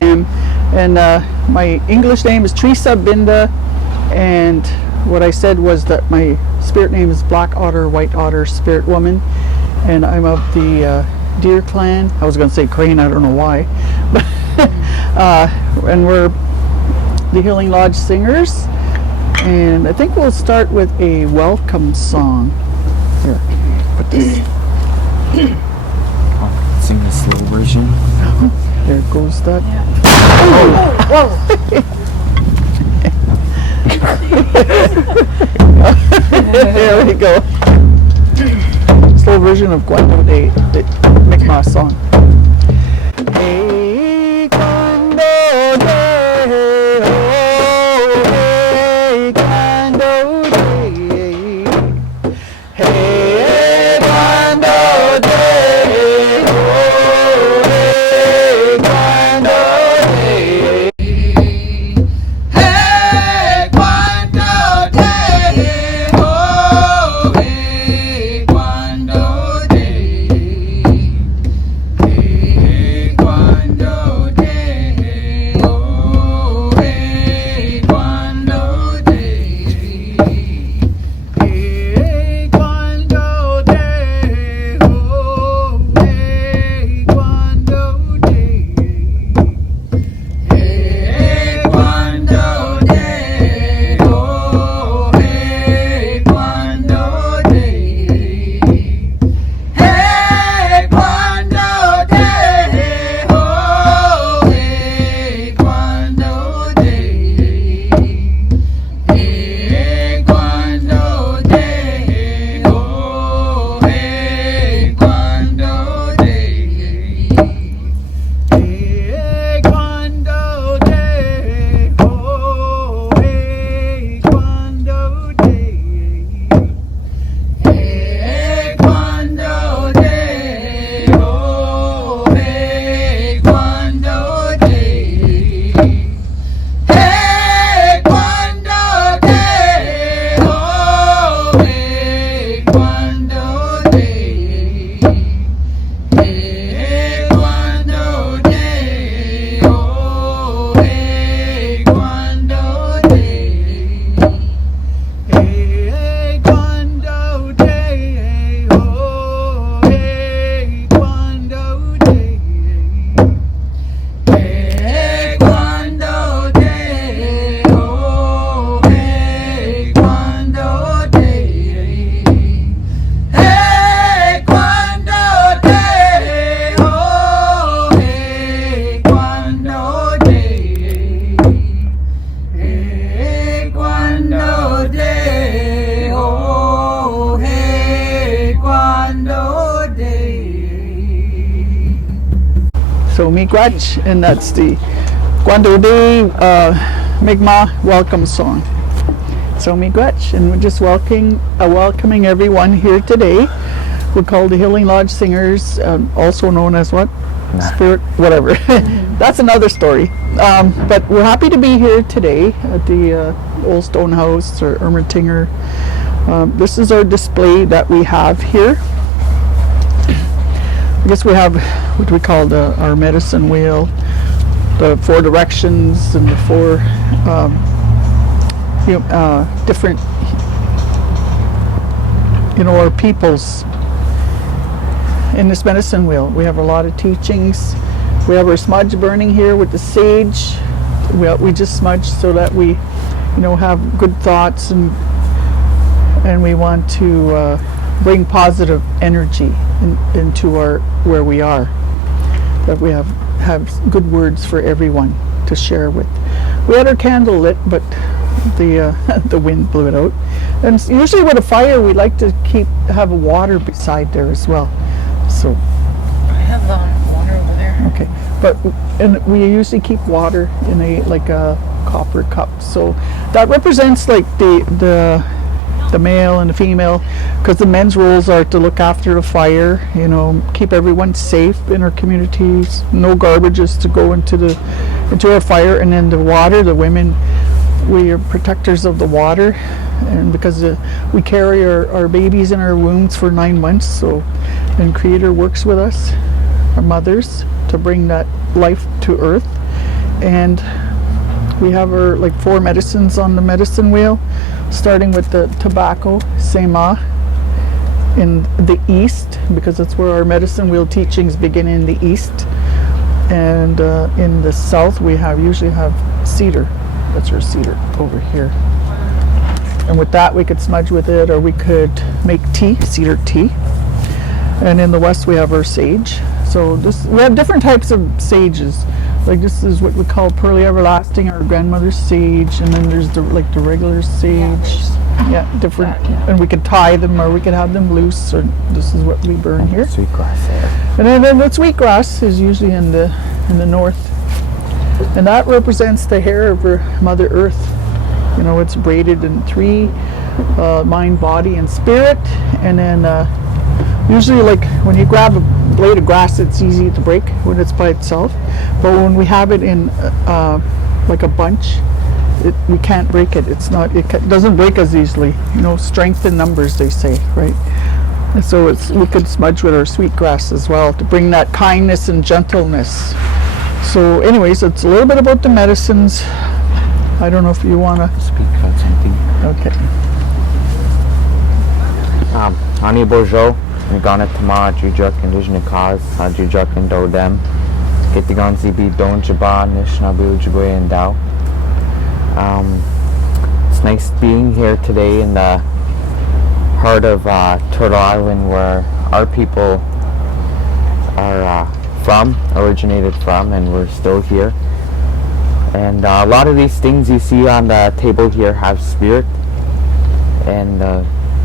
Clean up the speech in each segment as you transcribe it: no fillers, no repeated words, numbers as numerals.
And my English name is Teresa Binda, and what I said was that my spirit name is Black Otter, White Otter, Spirit Woman, and I'm of the Deer Clan. I was going to say Crane, I don't know why. And we're the Healing Lodge Singers, and I think we'll start with a welcome song. Here, put this. Sing the slow version. There goes that. Yeah. There we go. Slow version of Guando Day, the Mi'kmaq song. Hey, Guando Day, oh, hey, Guando Day. Hey, Guando Day, oh, hey, Guando Day. Hey, Guando Day, oh, hey, Guando Day. Hey, Guando Day, oh, hey, Guando Day. Hey, Guando Day, oh, hey, Guando Day. Hey, Guando Day, oh, hey, Guando Day. Hey, Guando Day, oh, hey, Guando Day. Hey, Guando Day, oh, hey, Guando Day. Hey, Guando Day, oh, hey, Guando Day. Hey, Guando Day, oh, hey, Guando Day. Hey, Guando Day, oh, hey, Guando Day. Hey, Guando Day, oh, hey, Guando Day. Hey, Guando Day, oh, hey, Guando Day. Hey, Guando Day, oh, hey, Guando Day. Hey, Guando Day, oh, hey, Guando Day. Hey, Guando Day, oh, hey, Guando Day. So Mi'kmaq, and that's the Guando Day Mi'kmaq welcome song. So Mi'kmaq, and we're just welcoming everyone here today. We're called the Healing Lodge Singers, also known as what? Spirit, whatever. That's another story. But we're happy to be here today at the Old Stone House or Ermitinger. This is our display that we have here. I guess we have what we call our medicine wheel, the 4 directions, and the 4 different, our peoples in this medicine wheel. We have a lot of teachings. We have our smudge burning here with the sage. We just smudge so that we, have good thoughts, and we want to bring positive energy into where we are. That we have good words for everyone to share with. We had our candle lit, but the wind blew it out. And usually with a fire, we like to have water beside there as well. So I have water over there. okay, and we usually keep water in a copper cup. So that represents like the male and the female, because the men's roles are to look after the fire, keep everyone safe in our communities. No garbages to go into our fire, and then the water. The women, we are protectors of the water, and because we carry our babies in our wombs for 9 months, and Creator works with us, our mothers, to bring that life to earth. and we have our like 4 medicines on the medicine wheel, starting with the tobacco, Sema, in the east, because that's where our medicine wheel teachings begin, in the east. And in the south we usually have cedar. That's our cedar over here. And with that we could smudge with it, or we could make tea, cedar tea. And in the west we have our sage. So we have different types of sages. Like this is what we call pearly everlasting, our grandmother's sage, and then there's the regular sage. Yeah, different. And we could tie them, or we could have them loose. Or this is what we burn here. Sweetgrass there. And then the sweetgrass is usually in the north, and that represents the hair of Mother Earth. You know, it's braided in 3: mind, body, and spirit. And then usually, like when you grab a blade of grass, it's easy to break when it's by itself. But when we have it in like a bunch, we can't break it. It doesn't break as easily. You know, strength in numbers, they say, right? And so we could smudge with our sweetgrass as well to bring that kindness and gentleness. So anyways, it's a little bit about the medicines. I don't know if you want to Speak about something. Okay. Ani Bojo, Nagana Tama, Jujuk, Indigenous cause, Jujuk and Do Dem, Kitigan Zibi, Don Jaban, Nishnabu, Jibwe, and Dao. It's nice being here today in the heart of Turtle Island, where our people are originated from, and we're still here. And a lot of these things you see on the table here have spirit, and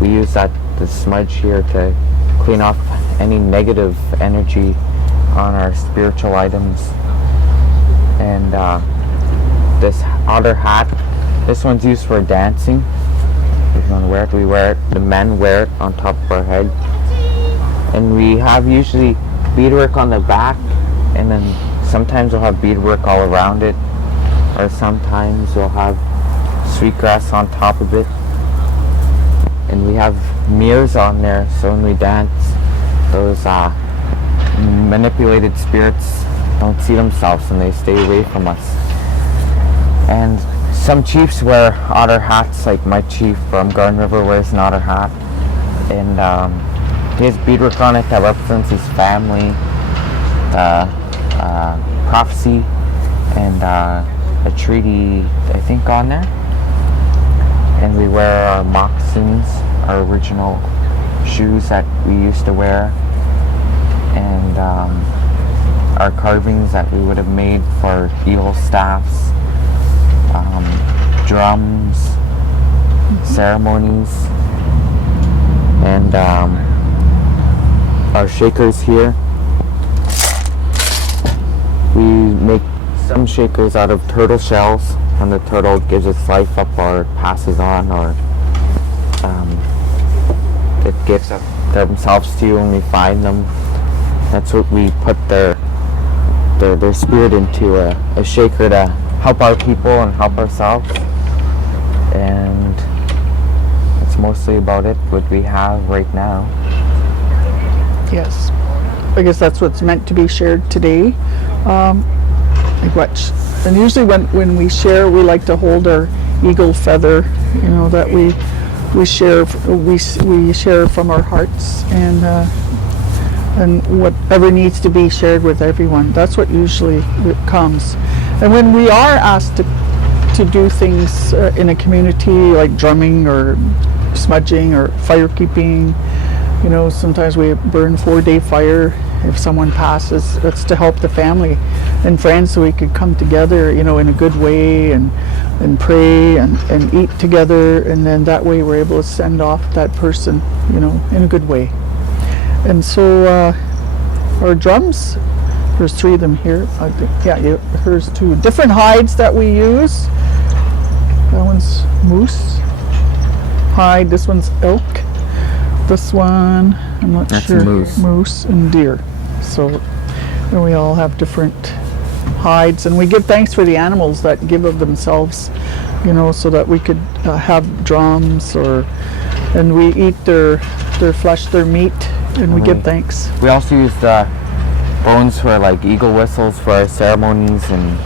we use the smudge here to clean off any negative energy on our spiritual items. And this otter hat, this one's used for dancing. If you want to wear it, the men wear it on top of our head. And we have usually beadwork on the back, and then sometimes we'll have beadwork all around it, or sometimes we'll have sweetgrass on top of it. And we have mirrors on there, so when we dance, those manipulated spirits don't see themselves and they stay away from us. And some chiefs wear otter hats, like my chief from Garden River wears an otter hat, and he has beadwork on it that represents his family, prophecy, and a treaty, I think, on there. And we wear our moccasins, our original shoes that we used to wear, and our carvings that we would have made for eagle staffs, drums, ceremonies, and our shakers here. We make some shakers out of turtle shells, and the turtle gives its life up or passes on, or it gives up themselves to you when we find them. That's what we put their spirit into, a shaker to help our people and help ourselves. And that's mostly about it, what we have right now. Yes. I guess that's what's meant to be shared today. And usually when we share, we like to hold our eagle feather, you know, that we share from our hearts, and whatever needs to be shared with everyone. That's what usually comes. And when we are asked to do things in a community, like drumming or smudging or fire keeping, you know, sometimes we burn 4-day fire. If someone passes, that's to help the family and friends, so we could come together, you know, in a good way, and pray and eat together, and then that way we're able to send off that person, you know, in a good way. And so our drums, there's 3 of them here, I think. Yeah, there's 2 different hides that we use. That one's moose hide, this one's elk. This one, I'm not That's sure. moose And deer. So and we all have different hides, and we give thanks for the animals that give of themselves, you know, so that we could have drums, and we eat their flesh, their meat, and we give thanks. We also use the bones for like eagle whistles for our ceremonies, and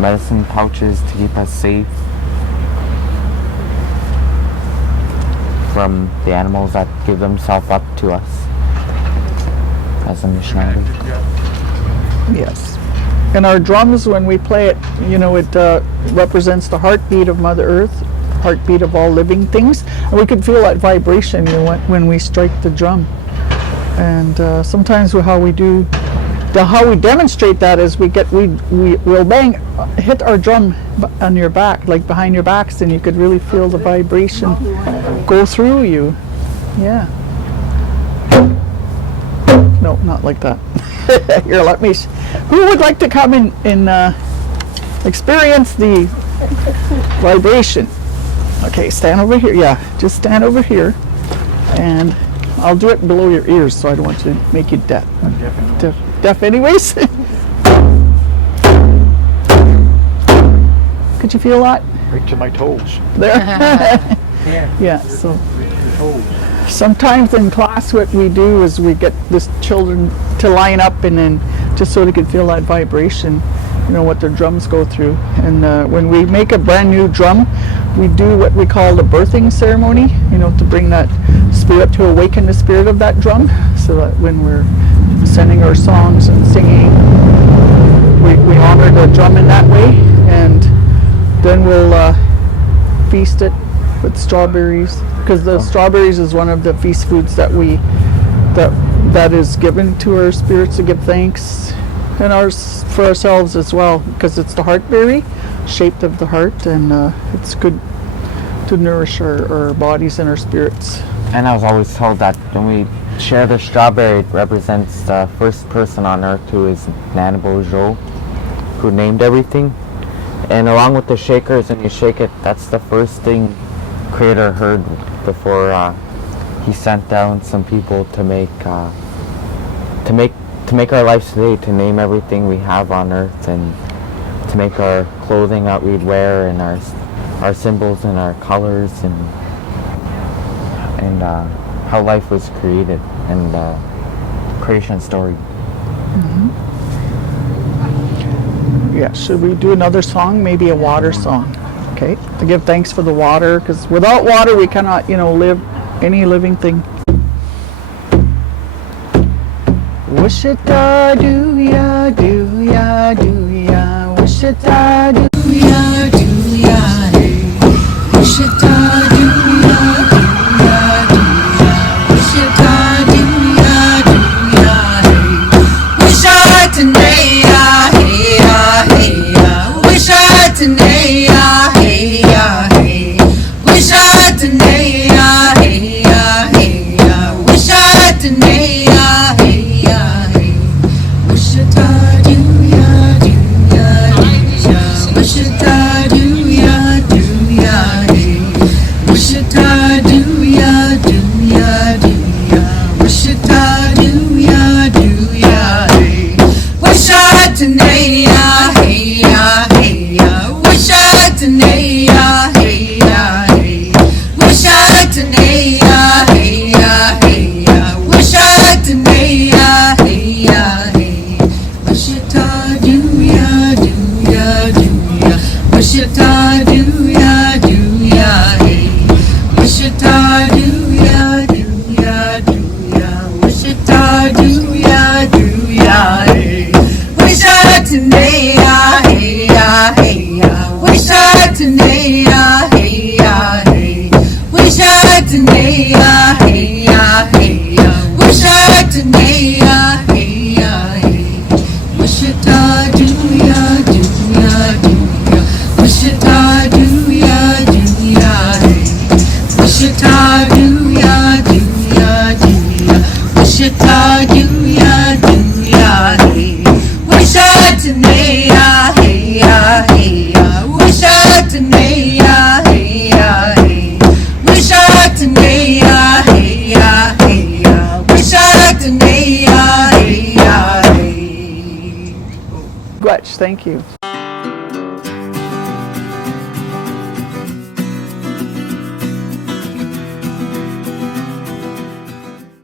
medicine pouches to keep us safe from the animals that give themselves up to us as a missionary. Yes. And our drums, when we play it, you know, it represents the heartbeat of Mother Earth, heartbeat of all living things. And we can feel that vibration, you know, when we strike the drum. And sometimes how we demonstrate that is we'll hit our drum on your back, like behind your backs, and you could really feel the vibration go through you. Yeah. No, not like that. Here, let me. Who would like to come and experience the vibration? Okay, stand over here. Yeah, just stand over here, and I'll do it below your ears, so I don't want to make you deaf. Deaf anyways. Could you feel that? Right to my toes. There. Yeah. So sometimes in class, what we do is we get the children to line up, and then just so they can feel that vibration, you know, what their drums go through. And when we make a brand new drum, we do what we call the birthing ceremony, you know, to bring that spirit, to awaken the spirit of that drum, so that when we're singing our songs and singing, we honor the drum in that way. And then we'll feast it with strawberries, because the strawberries is one of the feast foods that that is given to our spirits to give thanks, and ours for ourselves as well, because it's the heartberry, shaped of the heart, and it's good to nourish our bodies and our spirits. And I was always told that when we share the strawberry, it represents the first person on earth, who is Nana Bojo, who named everything. And along with the shakers, and you shake it, that's the first thing Creator heard before He sent down some people to make our lives today, to name everything we have on earth, and to make our clothing that we'd wear, and our symbols and our colors, and how life was created, and creation story. Yeah, should we do another song? Maybe a water song, okay? To give thanks for the water, because without water we cannot, you know, live any living thing. Wish-it-da, do-ya, do-ya, do-ya, wish-it-da, do-ya, do-ya, hey. Wish-it-da, do-ya, do-ya, do-ya, wish-it-da, do-ya, do-ya, hey. Wish-I-to-nay-ya, hey-ya, hey-ya, wish-I-to-nay-ya, hey-ya, hey. Wish-I-to-nay-ya, hey-ya, hey-ya, wish-I-to-nay-ya, hey-ya, hey. Wish-it-da, do-ya, do-ya, do-ya, wish-it-da, do-ya, do-ya, hey. Wish-it-da, do-ya, do-ya, do-ya, wish-it-da, do-ya, do-ya, hey. Wish-I-to-nay-ya, hey-ya, hey-ya, wish-I-to-nay-ya, hey-ya, hey. Wish-I-to-nay-ya, hey-ya, hey-ya, wish-I-to-nay-ya, hey-ya, hey. Wish-it-da, do-ya, do-ya, do-ya, wish-it-da, do-ya, do-ya, hey. Wish-it-da, do-ya, do-ya, do-ya, wish-it-da, do-ya, do-ya, hey. Wish-I-to-nay-ya, hey-ya, hey-ya, wish-I-to-nay-ya, hey-ya, hey. Wish-I-to-nay-ya, hey-ya, hey-ya, wish-I-to-nay-ya, hey-ya, hey. Wish-it-da, do-ya, do-ya, do-ya, wish-it-da, do-ya, do-ya, hey. Wish-it-da, do-ya, do-ya, do-ya, wish-it-da, do-ya, do-ya, hey. Wish-I-to-nay-ya, hey-ya, hey-ya, wish-I-to-nay-ya, hey-ya, hey. Wish-I-to-nay-ya, hey-ya, hey-ya, wish-I-to-nay-ya, hey-ya, hey. Gretch, thank you.